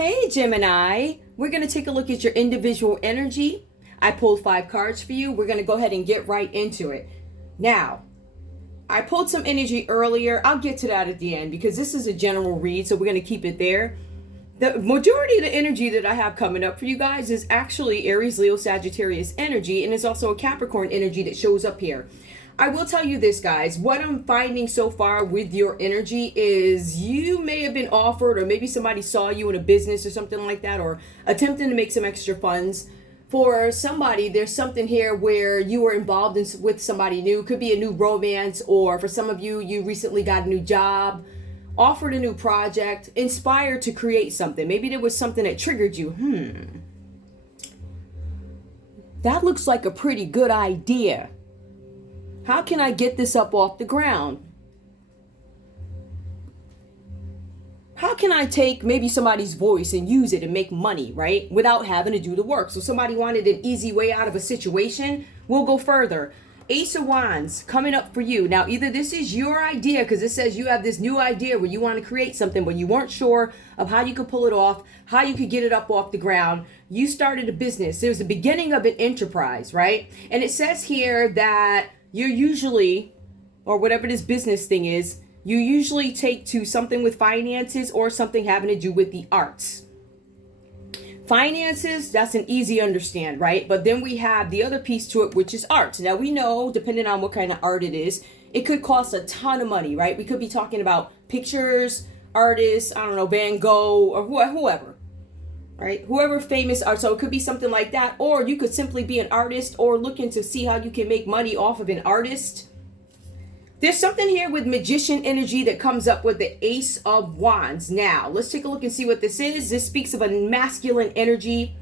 Hey Gemini, we're going to take a look at your individual energy. I pulled 5 cards for you. We're going to go ahead and get right into it. Now, I pulled some energy earlier. I'll get to that at the end because this is a general read, so we're going to keep it there. The majority of the energy that I have coming up for you guys is actually Aries, Leo, Sagittarius energy, and it's also a Capricorn energy that shows up here. I will tell you this, guys. What I'm finding so far with your energy is you may have been offered, or maybe somebody saw you in a business or something like that, or attempting to make some extra funds. For somebody, there's something here where you were involved with somebody new. Could be a new romance, or for some of you, you recently got a new job, offered a new project, inspired to create something. Maybe there was something that triggered you. That looks like a pretty good idea. How can I get this up off the ground? How can I take maybe somebody's voice and use it and make money, right? Without having to do the work. So somebody wanted an easy way out of a situation. We'll go further. Ace of Wands coming up for you. Now, either this is your idea, because it says you have this new idea where you want to create something, but you weren't sure of how you could pull it off, how you could get it up off the ground. You started a business. There's the beginning of an enterprise, right? And it says here that you're usually, or whatever this business thing is, you usually take to something with finances or something having to do with the arts. Finances, that's an easy understand, right? But then we have the other piece to it, which is art. Now we know, depending on what kind of art it is, it could cost a ton of money, right? We could be talking about pictures, artists, I don't know, Van Gogh, or whoever. Right? Whoever famous art, so it could be something like that, or you could simply be an artist or looking to see how you can make money off of an artist. There's something here with magician energy that comes up with the Ace of Wands. Now, let's take a look and see what this is. This speaks of a masculine energy.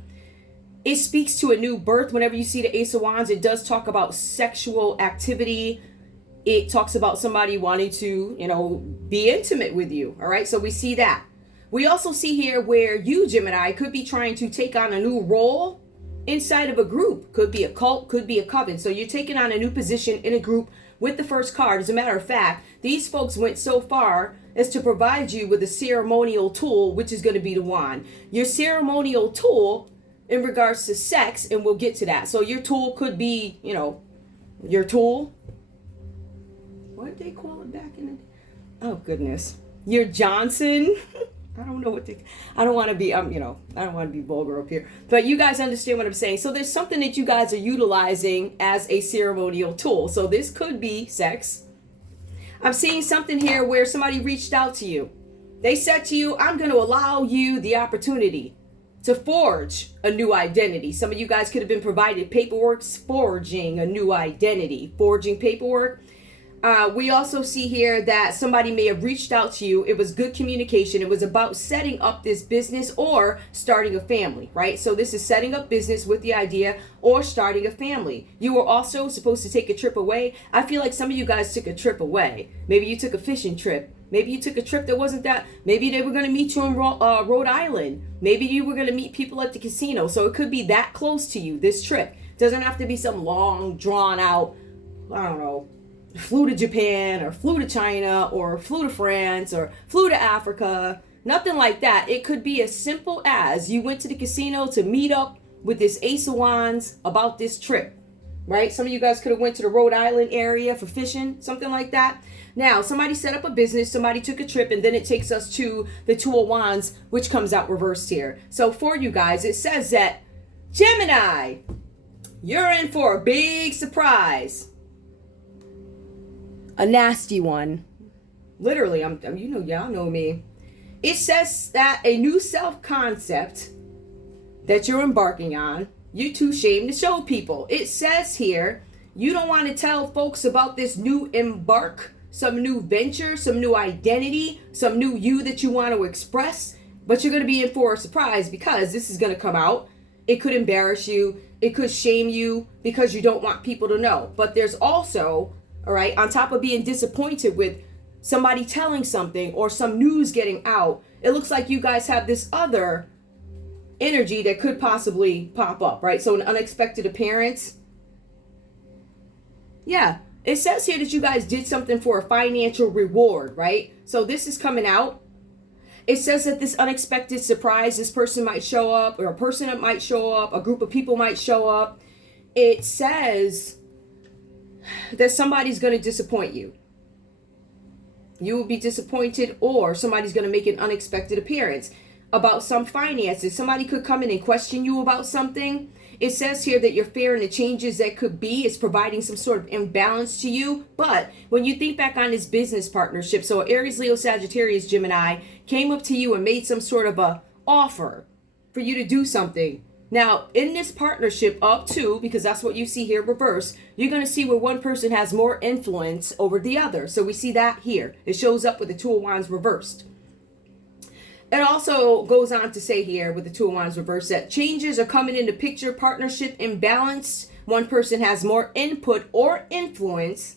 It speaks to a new birth. Whenever you see the Ace of Wands, it does talk about sexual activity. It talks about somebody wanting to, be intimate with you. All right, so we see that. We also see here where you, Gemini, could be trying to take on a new role inside of a group. Could be a cult, could be a coven. So you're taking on a new position in a group with the first card. As a matter of fact, these folks went so far as to provide you with a ceremonial tool, which is going to be the wand. Your ceremonial tool in regards to sex, and we'll get to that. So your tool could be, your tool. What did they call it back in the day? Oh, goodness. Your Johnson. I don't know I don't want to be, I don't want to be vulgar up here, but you guys understand what I'm saying. So there's something that you guys are utilizing as a ceremonial tool. So this could be sex. I'm seeing something here where somebody reached out to you. They said to you, I'm going to allow you the opportunity to forge a new identity. Some of you guys could have been provided paperwork, forging a new identity, forging paperwork. We also see here that somebody may have reached out to you. It was good communication. It was about setting up this business or starting a family, right? So this is setting up business with the idea or starting a family. You were also supposed to take a trip away. I feel like some of you guys took a trip away. Maybe you took a fishing trip. Maybe you took a trip that wasn't that. Maybe they were going to meet you in Rhode Island. Maybe you were going to meet people at the casino. So it could be that close to you, this trip. Doesn't have to be some long, drawn out, I don't know, flew to Japan or flew to China or flew to France or flew to Africa. Nothing like that. It could be as simple as you went to the casino to meet up with this Ace of Wands about this trip, right? Some of you guys could have went to the Rhode Island area for fishing, something like that. Now, somebody set up a business, somebody took a trip, and then it takes us to the Two of Wands, which comes out reversed here. So for you guys, it says that Gemini, you're in for a big surprise. A nasty one. Literally, y'all know me. It says that a new self-concept that you're embarking on, you're too ashamed to show people. It says here, you don't want to tell folks about this new embark, some new venture, some new identity, some new you that you want to express, but you're going to be in for a surprise because this is going to come out. It could embarrass you. It could shame you because you don't want people to know. But there's also, all right, on top of being disappointed with somebody telling something or some news getting out, it looks like you guys have this other energy that could possibly pop up, right? So an unexpected appearance. Yeah, it says here that you guys did something for a financial reward, right? So this is coming out. It says that this unexpected surprise, this person might show up, or a person might show up, a group of people might show up. It says that somebody's going to disappoint you. You will be disappointed, or somebody's going to make an unexpected appearance about some finances. Somebody could come in and question you about something. It says here that you're fearing the changes that could be. It's providing some sort of imbalance to you. But when you think back on this business partnership, so Aries, Leo, Sagittarius, Gemini came up to you and made some sort of a offer for you to do something. Now, in this partnership up to, because that's what you see here reverse, you're going to see where one person has more influence over the other. So we see that here. It shows up with the Two of Wands reversed. It also goes on to say here with the Two of Wands reversed that changes are coming into picture, partnership imbalanced. One person has more input or influence,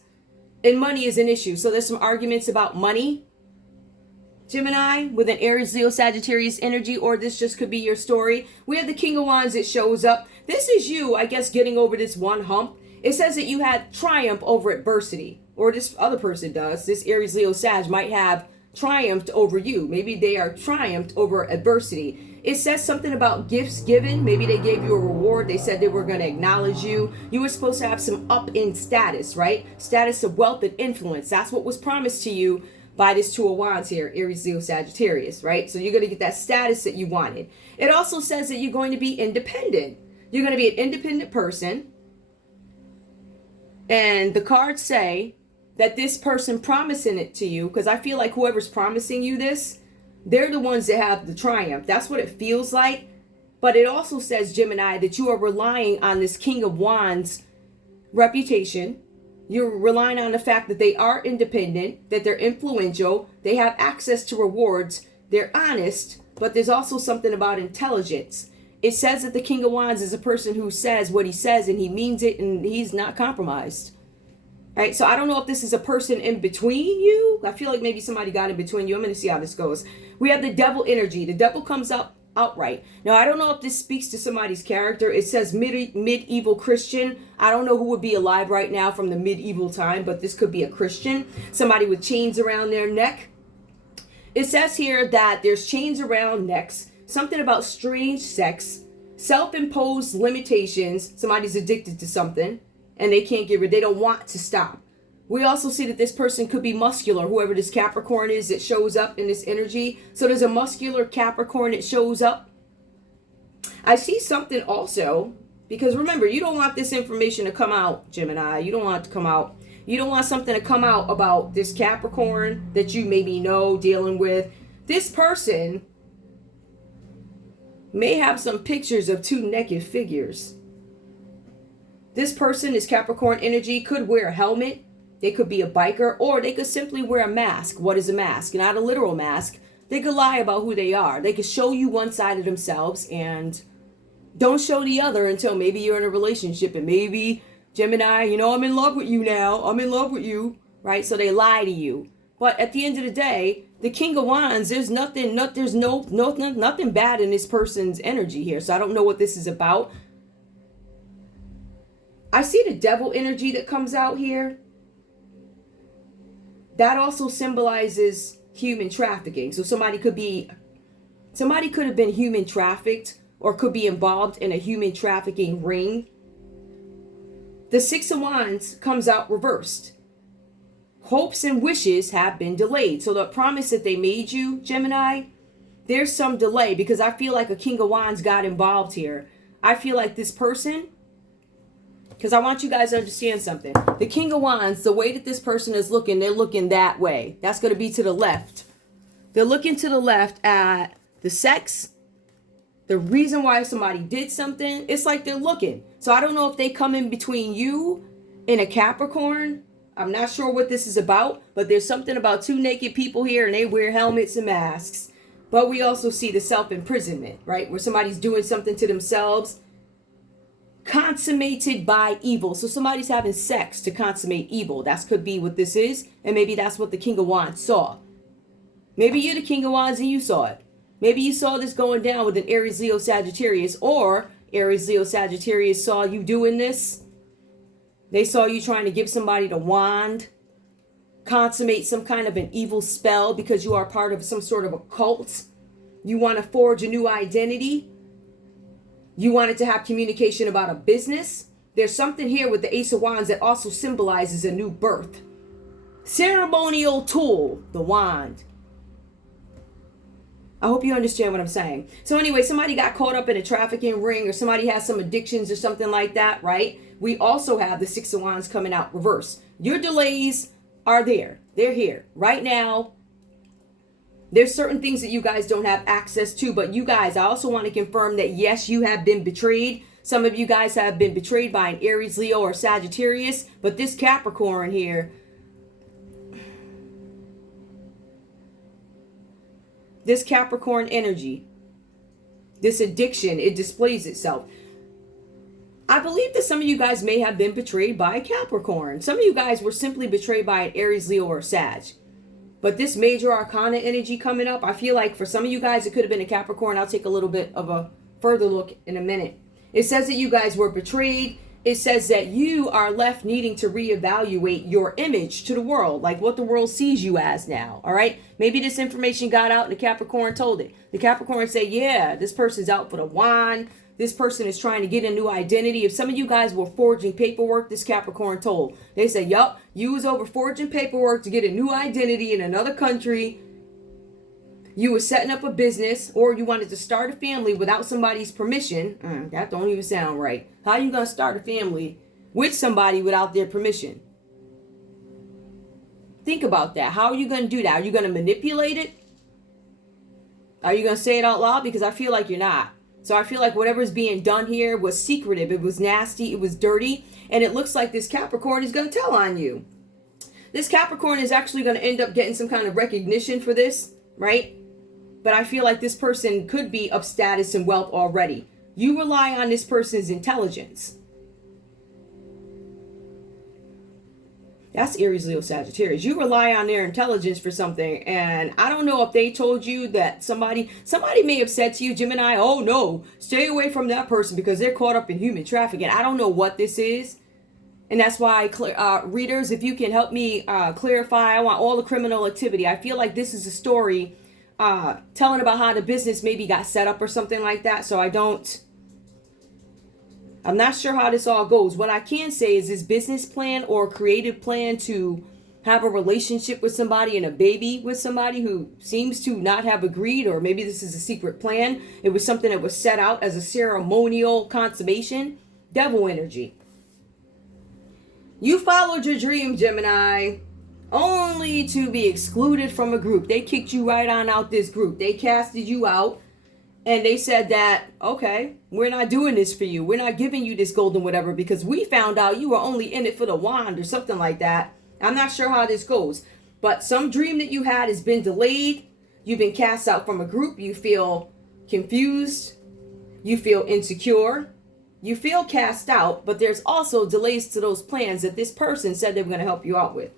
and money is an issue. So there's some arguments about money, Gemini, with an Aries, Leo, Sagittarius energy, or this just could be your story. We have the King of Wands that shows up. This is you, I guess, getting over this one hump. It says that you had triumph over adversity, or this other person does. This Aries, Leo, Sag might have triumphed over you. Maybe they are triumphed over adversity. It says something about gifts given. Maybe they gave you a reward. They said they were going to acknowledge you. You were supposed to have some up in status, right? Status of wealth and influence. That's what was promised to you by this Two of Wands here, Aries, Leo, Sagittarius, right? So you're going to get that status that you wanted. It also says that you're going to be independent. You're going to be an independent person. And the cards say that this person promising it to you, because I feel like whoever's promising you this, they're the ones that have the triumph. That's what it feels like. But it also says, Gemini, that you are relying on this King of Wands reputation. You're relying on the fact that they are independent, that they're influential, they have access to rewards, they're honest, but there's also something about intelligence. It says that the King of Wands is a person who says what he says and he means it and he's not compromised. All right, so I don't know if this is a person in between you. I feel like maybe somebody got in between you. I'm going to see how this goes. We have the devil energy. The devil comes up outright. Now, I don't know if this speaks to somebody's character. It says medieval Christian. I don't know who would be alive right now from the medieval time, but this could be a Christian. Somebody with chains around their neck. It says here that there's chains around necks, something about strange sex, self-imposed limitations. Somebody's addicted to something and they can't get rid. They don't want to stop. We also see that this person could be muscular, whoever this Capricorn is that shows up in this energy. So there's a muscular Capricorn that shows up. I see something also, because remember, you don't want this information to come out, Gemini. You don't want it to come out. You don't want something to come out about this Capricorn that you maybe know, dealing with. This person may have some pictures of two naked figures. This person, this Capricorn energy, could wear a helmet. They could be a biker, or they could simply wear a mask. What is a mask? Not a literal mask. They could lie about who they are. They could show you one side of themselves and don't show the other until maybe you're in a relationship and maybe, Gemini, you know, I'm in love with you now. I'm in love with you, right? So they lie to you. But at the end of the day, the King of Wands, there's nothing bad in this person's energy here. So I don't know what this is about. I see the devil energy that comes out here. That also symbolizes human trafficking. So somebody could have been human trafficked or could be involved in a human trafficking ring. The Six of Wands comes out reversed. Hopes and wishes have been delayed. So the promise that they made you, Gemini, there's some delay because I feel like a King of Wands got involved here. I feel like this person, because I want you guys to understand something. The King of Wands, the way that this person is looking, they're looking that way. That's going to be to the left. They're looking to the left at the sex, the reason why somebody did something. It's like they're looking. So I don't know if they come in between you and a Capricorn. I'm not sure what this is about, but there's something about two naked people here and they wear helmets and masks. But we also see the self-imprisonment, right? Where somebody's doing something to themselves. Consummated by evil. So somebody's having sex to consummate evil. That could be what this is. And maybe that's what the King of Wands saw. Maybe you're the King of Wands and you saw it. Maybe you saw this going down with an Aries, Leo, Sagittarius. Or Aries, Leo, Sagittarius saw you doing this. They saw you trying to give somebody the wand. consummate some kind of an evil spell because you are part of some sort of a cult. You want to forge a new identity. You wanted to have communication about a business. There's something here with the Ace of Wands that also symbolizes a new birth. Ceremonial tool, the wand. I hope you understand what I'm saying. So anyway, somebody got caught up in a trafficking ring, or somebody has some addictions or something like that, right? We also have the Six of Wands coming out reverse. Your delays are there. They're here right now. There's certain things that you guys don't have access to, but you guys, I also want to confirm that yes, you have been betrayed. Some of you guys have been betrayed by an Aries, Leo, or Sagittarius, but this Capricorn here, this Capricorn energy, this addiction, it displays itself. I believe that some of you guys may have been betrayed by a Capricorn. Some of you guys were simply betrayed by an Aries, Leo, or Sag. But this major arcana energy coming up, I feel like for some of you guys, it could have been a Capricorn. I'll take a little bit of a further look in a minute. It says that you guys were betrayed. It says that you are left needing to reevaluate your image to the world, like what the world sees you as now, all right? Maybe this information got out and the Capricorn told it. The Capricorn say, yeah, this person's out for the wand. This person is trying to get a new identity. If some of you guys were forging paperwork, this Capricorn told. They said, yup, you was over forging paperwork to get a new identity in another country. You were setting up a business, or you wanted to start a family without somebody's permission. That don't even sound right. How are you going to start a family with somebody without their permission? Think about that. How are you going to do that? Are you going to manipulate it? Are you going to say it out loud? Because I feel like you're not. So I feel like whatever's being done here was secretive. It was nasty. It was dirty. And it looks like this Capricorn is going to tell on you. This Capricorn is actually going to end up getting some kind of recognition for this, right? But I feel like this person could be of status and wealth already. You rely on this person's intelligence. That's Aries, Leo, Sagittarius. You rely on their intelligence for something. And I don't know if they told you that somebody may have said to you, Gemini, oh no, stay away from that person because they're caught up in human trafficking. I don't know what this is. And that's why, readers, if you can help me clarify, I want all the criminal activity. I feel like this is a story telling about how the business maybe got set up or something like that. So I'm not sure how this all goes. What I can say is this business plan or creative plan to have a relationship with somebody and a baby with somebody who seems to not have agreed, or maybe this is a secret plan. It was something that was set out as a ceremonial consummation. Devil energy. You followed your dream, Gemini, only to be excluded from a group. They kicked you right on out this group. They casted you out. And they said that, okay, we're not doing this for you. We're not giving you this golden whatever because we found out you were only in it for the wand or something like that. I'm not sure how this goes. But some dream that you had has been delayed. You've been cast out from a group. You feel confused. You feel insecure. You feel cast out. But there's also delays to those plans that this person said they were going to help you out with.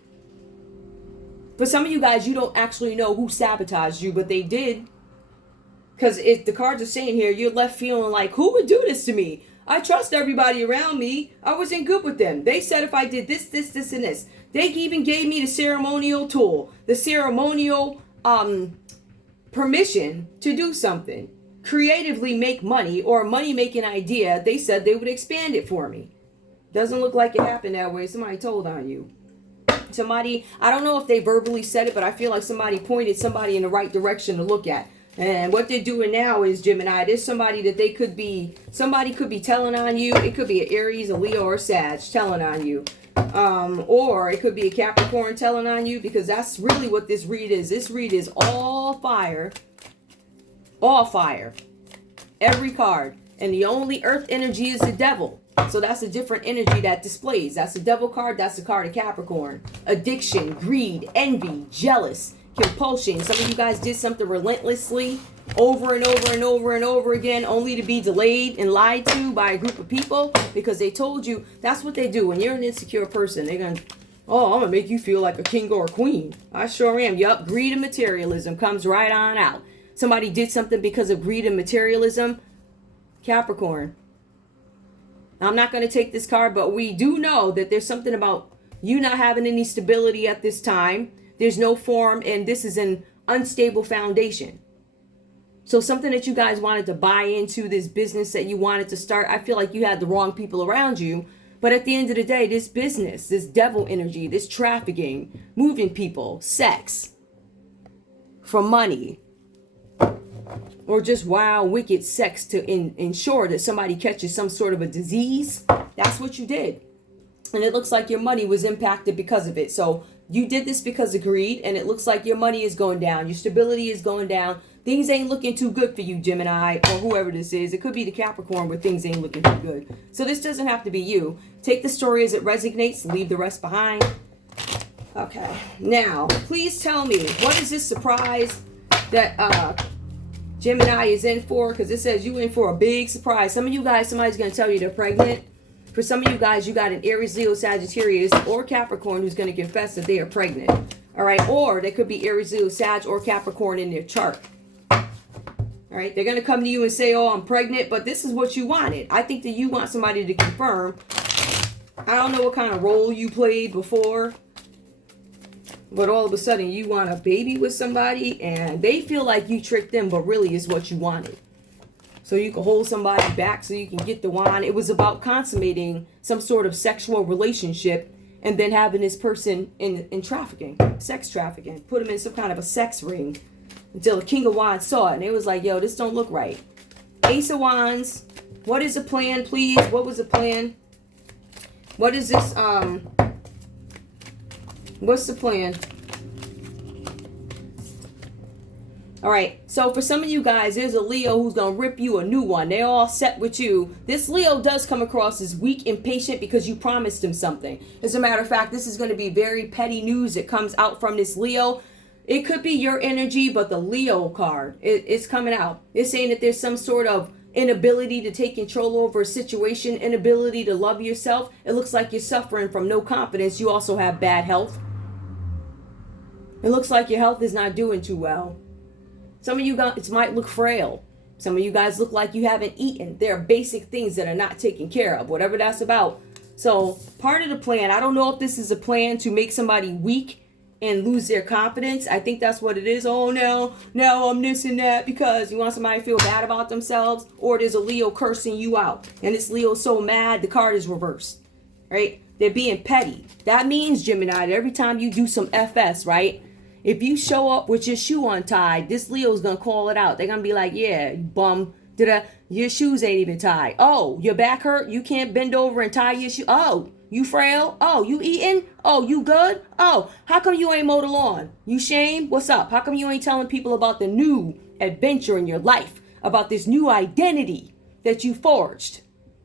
For some of you guys, you don't actually know who sabotaged you, but they did. Because the cards are saying here, you're left feeling like, who would do this to me? I trust everybody around me. I wasn't good with them. They said if I did this, this, this, and this. They even gave me the ceremonial tool. The ceremonial permission to do something. Creatively make money or a money-making idea. They said they would expand it for me. Doesn't look like it happened that way. Somebody told on you. Somebody, I don't know if they verbally said it, but I feel like somebody pointed somebody in the right direction to look at. And what they're doing now is, Gemini, there's somebody that somebody could be telling on you. It could be an Aries, a Leo, or a Sag telling on you. Or it could be a Capricorn telling on you, because that's really what this read is. This read is all fire. All fire. Every card. And the only earth energy is the devil. So that's a different energy that displays. That's the devil card. That's the card of Capricorn. Addiction, greed, envy, jealous, compulsion. Some of you guys did something relentlessly over and over and over and over again, only to be delayed and lied to by a group of people because they told you. That's what they do. When you're an insecure person, they're going to, oh, I'm going to make you feel like a king or a queen. I sure am. Yup, greed and materialism comes right on out. Somebody did something because of greed and materialism. Capricorn. I'm not going to take this card, but we do know that there's something about you not having any stability at this time. There's no form, and this is an unstable foundation. So something that you guys wanted to buy into, this business that you wanted to start, I feel like you had the wrong people around you. But at the end of the day, this business, this devil energy, this trafficking, moving people, sex for money, or just wild, wicked sex to ensure that somebody catches some sort of a disease, that's what you did. And it looks like your money was impacted because of it. So you did this because of greed, and it looks like your money is going down. Your stability is going down. Things ain't looking too good for you, Gemini, or whoever this is. It could be the Capricorn where things ain't looking too good. So this doesn't have to be you. Take the story as it resonates. Leave the rest behind. Okay. Now, please tell me, what is this surprise that Gemini is in for? Because it says you in for a big surprise. Some of you guys, somebody's going to tell you they're pregnant. For some of you guys, you got an Aries, Leo, Sagittarius, or Capricorn who's going to confess that they are pregnant. All right. Or they could be Aries, Leo, Sag, or Capricorn in their chart. All right, they're going to come to you and say, oh, I'm pregnant, but this is what you wanted. I think that you want somebody to confirm. I don't know what kind of role you played before, but all of a sudden you want a baby with somebody and they feel like you tricked them, but really is what you wanted. So you can hold somebody back so you can get the wand. It was about consummating some sort of sexual relationship and then having this person in trafficking, sex trafficking, put them in some kind of a sex ring. Until the King of Wands saw it and it was like, yo, this don't look right. Ace of Wands. What is the plan, please? What was the plan? What is this? What's the plan? All right. So for some of you guys, there's a Leo who's going to rip you a new one. They're all set with you. This Leo does come across as weak and patient because you promised him something. As a matter of fact, this is going to be very petty news that comes out from this Leo. It could be your energy, but the Leo card, it's coming out. It's saying that there's some sort of inability to take control over a situation, inability to love yourself. It looks like you're suffering from no confidence. You also have bad health. It looks like your health is not doing too well. Some of you guys might look frail. Some of you guys look like you haven't eaten. There are basic things that are not taken care of, whatever that's about. So part of the plan, I don't know if this is a plan to make somebody weak and lose their confidence. I think that's what it is. Oh, no, I'm this and that, because you want somebody to feel bad about themselves, or there's a Leo cursing you out. And this Leo's so mad, the card is reversed, right? They're being petty. That means, Gemini, that every time you do some FS, right? If you show up with your shoe untied, this Leo's going to call it out. They're going to be like, yeah, you bum. Your shoes ain't even tied. Oh, your back hurt? You can't bend over and tie your shoe? Oh, you frail? Oh, you eating? Oh, you good? Oh, how come you ain't mowed the lawn? You shame? What's up? How come you ain't telling people about the new adventure in your life? About this new identity that you forged?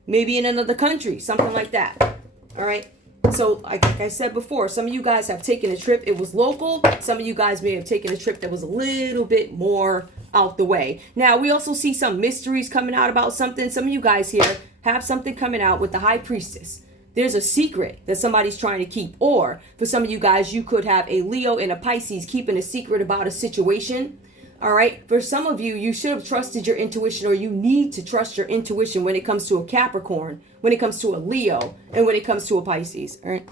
Maybe in another country, something like that. All right. So like I said before, some of you guys have taken a trip. It was local. Some of you guys may have taken a trip that was a little bit more out the way. Now, we also see some mysteries coming out about something. Some of you guys here have something coming out with the High Priestess. There's a secret that somebody's trying to keep. Or for some of you guys, you could have a Leo and a Pisces keeping a secret about a situation. All right. For some of you, you should have trusted your intuition, or you need to trust your intuition when it comes to a Capricorn, when it comes to a Leo, and when it comes to a Pisces. All right.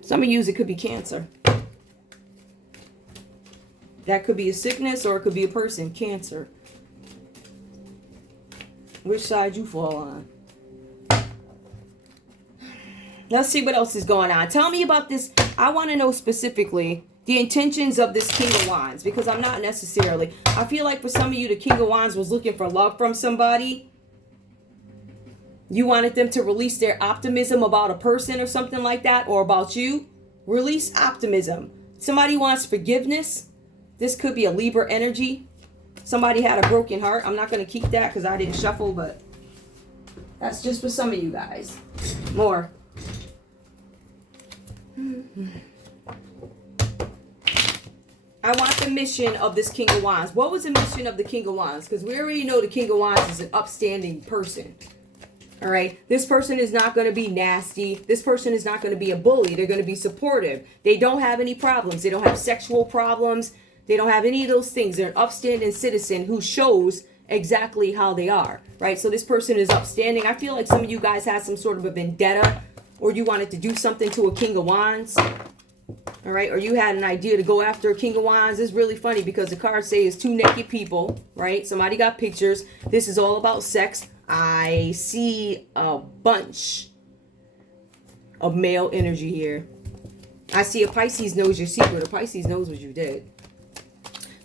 Some of you, it could be Cancer. That could be a sickness, or it could be a person. Cancer. Which side you fall on? Let's see what else is going on. Tell me about this. I want to know specifically the intentions of this King of Wands, because I'm not necessarily. I feel like for some of you, the King of Wands was looking for love from somebody. You wanted them to release their optimism about a person or something like that, or about you. Release optimism. Somebody wants forgiveness. This could be a Libra energy. Somebody had a broken heart. I'm not going to keep that because I didn't shuffle, but that's just for some of you guys. More. I want the mission of this King of Wands. What was the mission of the King of Wands? Because we already know the King of Wands is an upstanding person. All right. This person is not going to be nasty. This person is not going to be a bully. They're going to be supportive. They don't have any problems. They don't have sexual problems. They don't have any of those things. They're an upstanding citizen who shows exactly how they are. Right. So this person is upstanding. I feel like some of you guys have some sort of a vendetta or you wanted to do something to a King of Wands. All right, or you had an idea to go after a King of Wands. It's really funny because the cards say it's two naked people, right? Somebody got pictures. This is all about sex. I see a bunch of male energy here. I see a Pisces knows your secret. A Pisces knows what you did.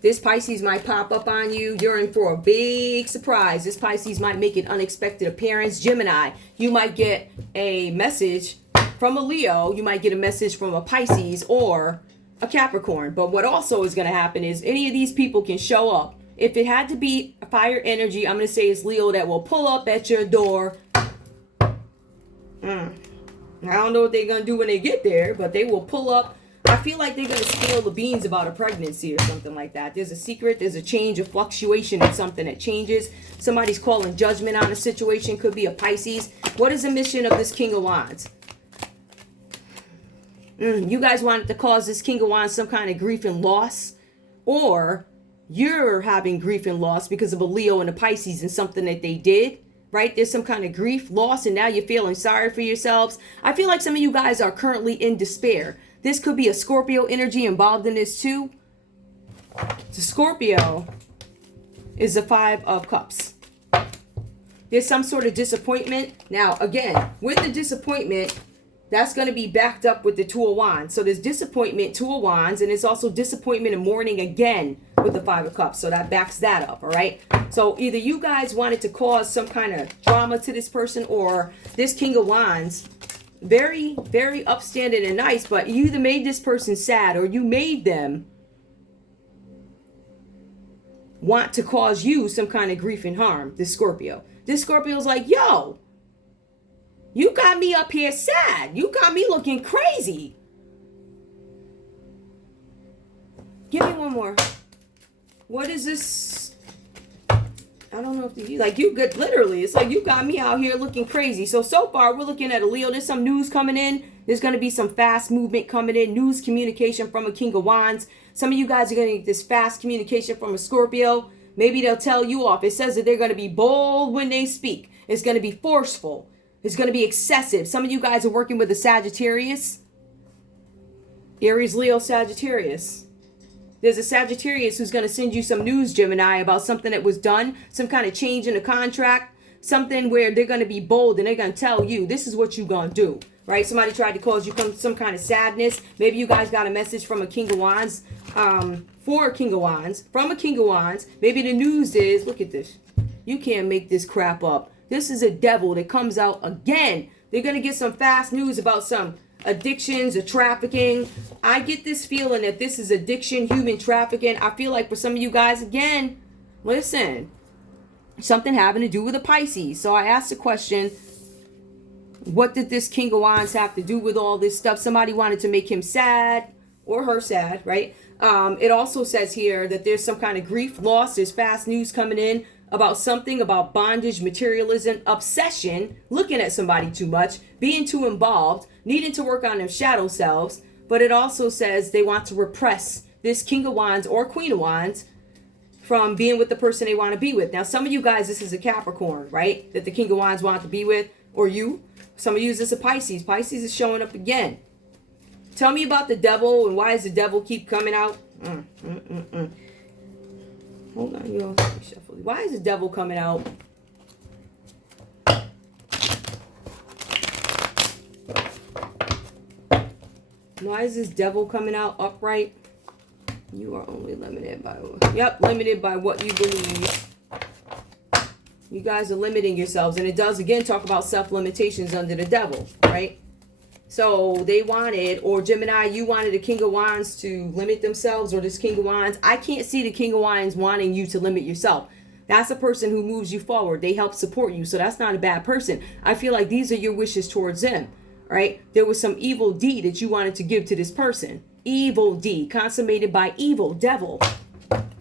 This Pisces might pop up on you. You're in for a big surprise. This Pisces might make an unexpected appearance. Gemini, you might get a message from a Leo. You might get a message from a Pisces or a Capricorn. But what also is going to happen is any of these people can show up. If it had to be a fire energy, I'm going to say it's Leo that will pull up at your door. I don't know what they're going to do when they get there, but they will pull up. I feel like they're going to spill the beans about a pregnancy or something like that. There's a secret. There's a change, a fluctuation in something that changes. Somebody's calling judgment on a situation. Could be a Pisces. What is the mission of this King of Wands? You guys wanted to cause this King of Wands some kind of grief and loss, or you're having grief and loss because of a Leo and a Pisces and something that they did, right? There's some kind of grief, loss, and now you're feeling sorry for yourselves. I feel like some of you guys are currently in despair. This could be a Scorpio energy involved in this too. The Scorpio is the 5 of Cups. There's some sort of disappointment. Now, again, with the disappointment, that's going to be backed up with the 2 of Wands. So there's disappointment, 2 of Wands, and it's also disappointment and mourning again with the 5 of Cups. So that backs that up, all right? So either you guys wanted to cause some kind of drama to this person, or this King of Wands, very, very upstanding and nice, but you either made this person sad or you made them want to cause you some kind of grief and harm, this Scorpio. This Scorpio's like, yo, you got me up here sad. You got me looking crazy. Give me one more. What is this? I don't know if you like you good. Literally, it's like you got me out here looking crazy. So far, we're looking at a Leo. There's some news coming in. There's going to be some fast movement coming in. News communication from a King of Wands. Some of you guys are going to get this fast communication from a Scorpio. Maybe they'll tell you off. It says that they're going to be bold when they speak. It's going to be forceful. It's going to be excessive. Some of you guys are working with a Sagittarius. Aries, Leo, Sagittarius. There's a Sagittarius who's going to send you some news, Gemini, about something that was done, some kind of change in the contract, something where they're going to be bold and they're going to tell you, this is what you're going to do, right? Somebody tried to cause you some kind of sadness. Maybe you guys got a message from a King of Wands, for a King of Wands, from a King of Wands. Maybe the news is, look at this. You can't make this crap up. This is a devil that comes out again. They're going to get some fast news about some addictions or trafficking. I get this feeling that this is addiction, human trafficking. I feel like for some of you guys, again, listen, something having to do with a Pisces. So I asked the question, what did this King of Wands have to do with all this stuff? Somebody wanted to make him sad or her sad, right? It also says here that there's some kind of grief, loss. There's fast news coming in about something, about bondage, materialism, obsession, looking at somebody too much, being too involved, needing to work on their shadow selves. But it also says they want to repress this King of Wands or Queen of Wands from being with the person they want to be with. Now, some of you guys, this is a Capricorn, right? That the King of Wands want to be with, or you. Some of you, this is a Pisces. Pisces is showing up again. Tell me about the devil and why does the devil keep coming out? Hold on, yo. Shuffle. Why is the devil coming out? Why is this devil coming out upright? You are only limited by, limited by what you believe. You guys are limiting yourselves. And it does, again, talk about self-limitations under the devil, right? So they wanted, or Gemini, you wanted the King of Wands to limit themselves, or this King of Wands. I can't see the King of Wands wanting you to limit yourself. That's a person who moves you forward. They help support you. So that's not a bad person. I feel like these are your wishes towards them, right? There was some evil deed that you wanted to give to this person. Evil deed, consummated by evil, devil.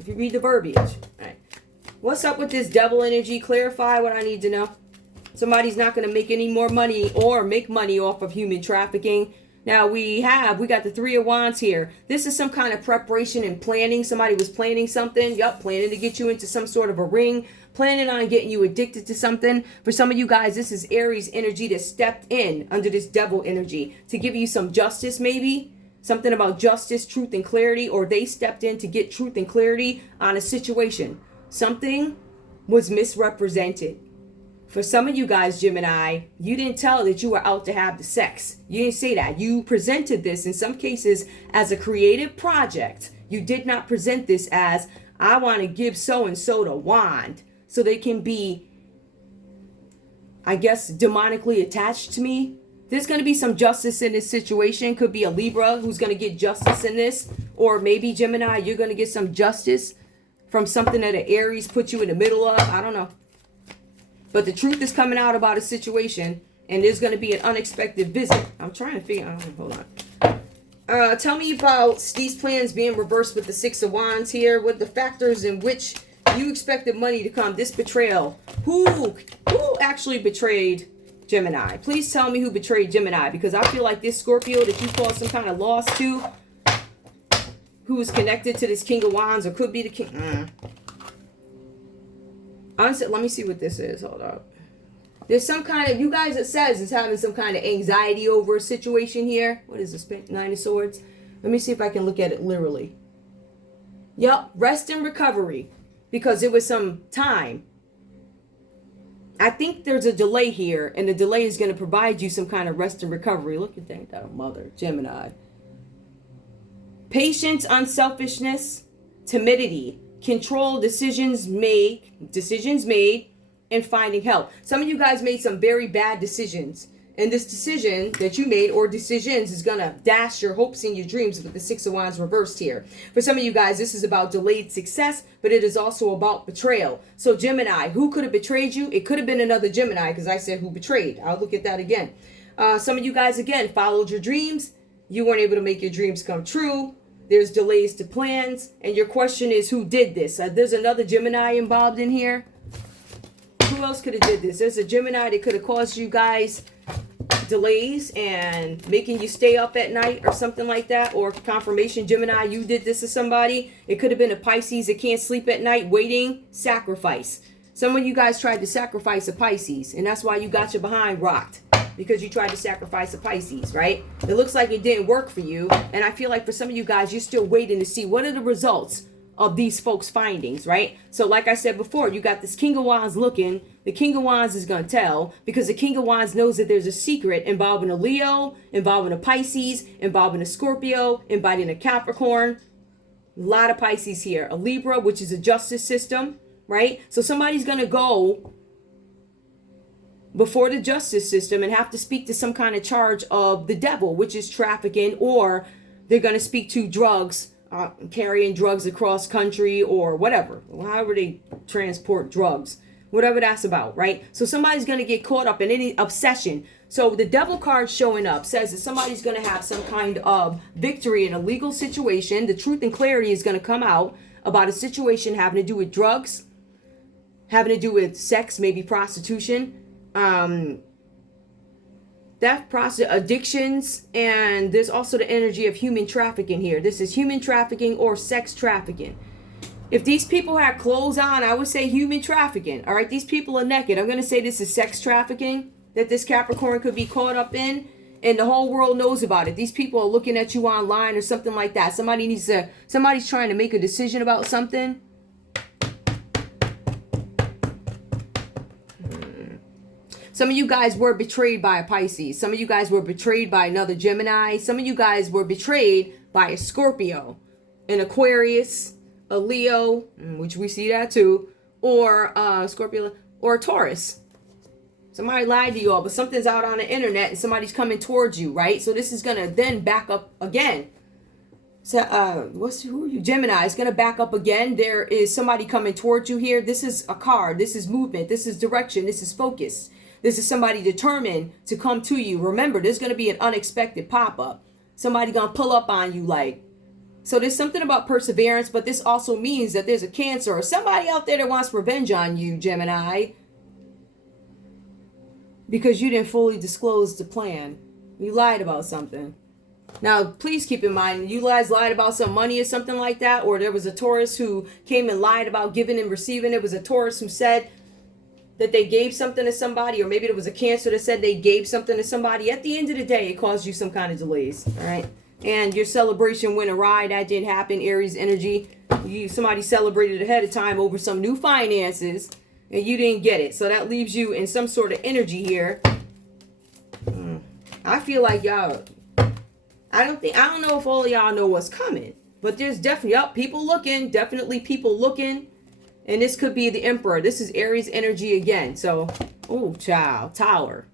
If you read the verbiage, all right. What's up with this devil energy? Clarify what I need to know. Somebody's not going to make any more money or make money off of human trafficking. Now we got the Three of Wands here. This is some kind of preparation and planning. Somebody was planning something. Yup, planning to get you into some sort of a ring. Planning on getting you addicted to something. For some of you guys, this is Aries energy that stepped in under this devil energy to give you some justice maybe. Something about justice, truth, and clarity. Or they stepped in to get truth and clarity on a situation. Something was misrepresented. For some of you guys, Gemini, you didn't tell that you were out to have the sex. You didn't say that. You presented this in some cases as a creative project. You did not present this as, I want to give so-and-so the wand so they can be, I guess, demonically attached to me. There's going to be some justice in this situation. Could be a Libra who's going to get justice in this. Or maybe, Gemini, you're going to get some justice from something that an Aries put you in the middle of. I don't know. But the truth is coming out about a situation, and there's going to be an unexpected visit. I'm trying to figure out. Hold on. Tell me about these plans being reversed with the Six of Wands here, with the factors in which you expected money to come. This betrayal. Who actually betrayed Gemini? Please tell me who betrayed Gemini, because I feel like this Scorpio that you caused some kind of loss to, who is connected to this King of Wands, or could be the King. Honestly, let me see what this is. Hold up. There's some kind of, you guys, it says is having some kind of anxiety over a situation here. What is this? Nine of Swords. Let me see if I can look at it literally. Yup, rest and recovery. Because it was some time. I think there's a delay here, and the delay is going to provide you some kind of rest and recovery. Look at that mother, Gemini. Patience, unselfishness, timidity. Control, decisions made, and finding help. Some of you guys made some very bad decisions. And this decision that you made, or decisions, is going to dash your hopes and your dreams with the Six of Wands reversed here. For some of you guys, this is about delayed success, but it is also about betrayal. So Gemini, who could have betrayed you? It could have been another Gemini, because I said who betrayed. I'll look at that again. Some of you guys, again, followed your dreams. You weren't able to make your dreams come true. There's delays to plans. And your question is, who did this? There's another Gemini involved in here. Who else could have did this? There's a Gemini that could have caused you guys delays and making you stay up at night or something like that. Or confirmation, Gemini, you did this to somebody. It could have been a Pisces that can't sleep at night, waiting, sacrifice. Some of you guys tried to sacrifice a Pisces, and that's why you got your behind rocked. Because you tried to sacrifice a Pisces, right? It looks like it didn't work for you. And I feel like for some of you guys, you're still waiting to see what are the results of these folks' findings, right? So like I said before, you got this King of Wands looking. The King of Wands is going to tell, because the King of Wands knows that there's a secret involving a Leo, involving a Pisces, involving a Scorpio, involving a Capricorn. A lot of Pisces here. A Libra, which is a justice system, right? So somebody's going to go before the justice system and have to speak to some kind of charge of the devil, which is trafficking, or they're going to speak to drugs, carrying drugs across country, or whatever, however they transport drugs, whatever that's about, right? So somebody's going to get caught up in any obsession. So the devil card showing up says that somebody's going to have some kind of victory in a legal situation. The truth and clarity is going to come out about a situation having to do with drugs, having to do with sex, maybe prostitution, addictions, and there's also the energy of human trafficking here. This is human trafficking or sex trafficking. If these people had clothes on, I would say human trafficking. All right, these people are naked. I'm going to say this is sex trafficking that this Capricorn could be caught up in, and the whole world knows about it. These people are looking at you online or something like that. Somebody's trying to make a decision about something. Some of you guys were betrayed by a Pisces. Some of you guys were betrayed by another Gemini. Some of you guys were betrayed by a Scorpio, an Aquarius, a Leo, which we see that too, or Scorpio, or a Taurus. Somebody lied to you all, but something's out on the internet and somebody's coming towards you, right? So this is going to then back up again. So, who are you? Gemini is going to back up again. There is somebody coming towards you here. This is a card. This is movement. This is direction. This is focus. This is somebody determined to come to you. Remember, there's going to be an unexpected pop-up. Somebody going to pull up on you like. So there's something about perseverance, but this also means that there's a Cancer or somebody out there that wants revenge on you, Gemini. Because you didn't fully disclose the plan. You lied about something. Now, please keep in mind, you guys lied about some money or something like that, or there was a Taurus who came and lied about giving and receiving. It was a Taurus who said that they gave something to somebody, or maybe it was a Cancer that said they gave something to somebody. At the end of the day, it caused you some kind of delays, all right? And your celebration went awry. That didn't happen. Aries energy. Somebody celebrated ahead of time over some new finances, and you didn't get it. So that leaves you in some sort of energy here. I feel like y'all, I don't know if all of y'all know what's coming, but there's definitely, people looking, definitely people looking. And this could be the Emperor. This is Aries energy again. So, oh, child, Tower.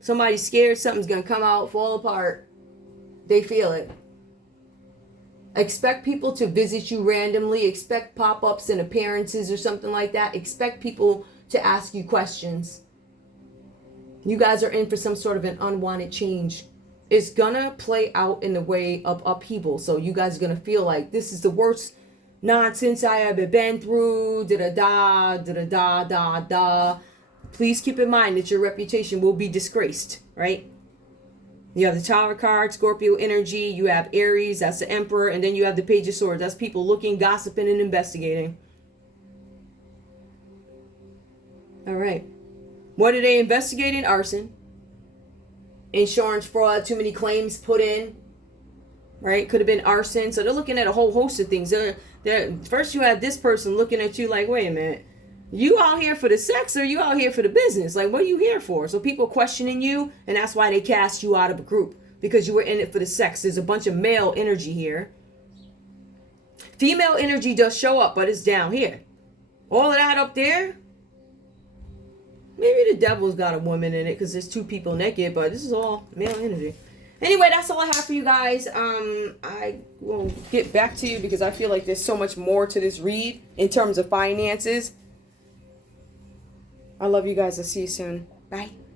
Somebody's scared something's going to come out, fall apart. They feel it. Expect people to visit you randomly. Expect pop-ups and appearances or something like that. Expect people to ask you questions. You guys are in for some sort of an unwanted change. It's going to play out in the way of upheaval. So you guys are going to feel like this is the worst nonsense I ever been through. Da-da-da. Please keep in mind that your reputation will be disgraced, right? You have the Tower card, Scorpio energy. You have Aries, that's the Emperor. And then you have the Page of Swords. That's people looking, gossiping, and investigating. All right. What are they investigating? Arson. Insurance fraud, too many claims put in. Right? Could have been arson. So they're looking at a whole host of things. First you have this person looking at you like, wait a minute. You out here for the sex or you out here for the business? Like, what are you here for? So people questioning you, and that's why they cast you out of a group. Because you were in it for the sex. There's a bunch of male energy here. Female energy does show up, but it's down here. All of that up there, maybe the devil's got a woman in it because there's two people naked, but this is all male energy. Anyway, that's all I have for you guys. I will get back to you because I feel like there's so much more to this read in terms of finances. I love you guys. I'll see you soon. Bye.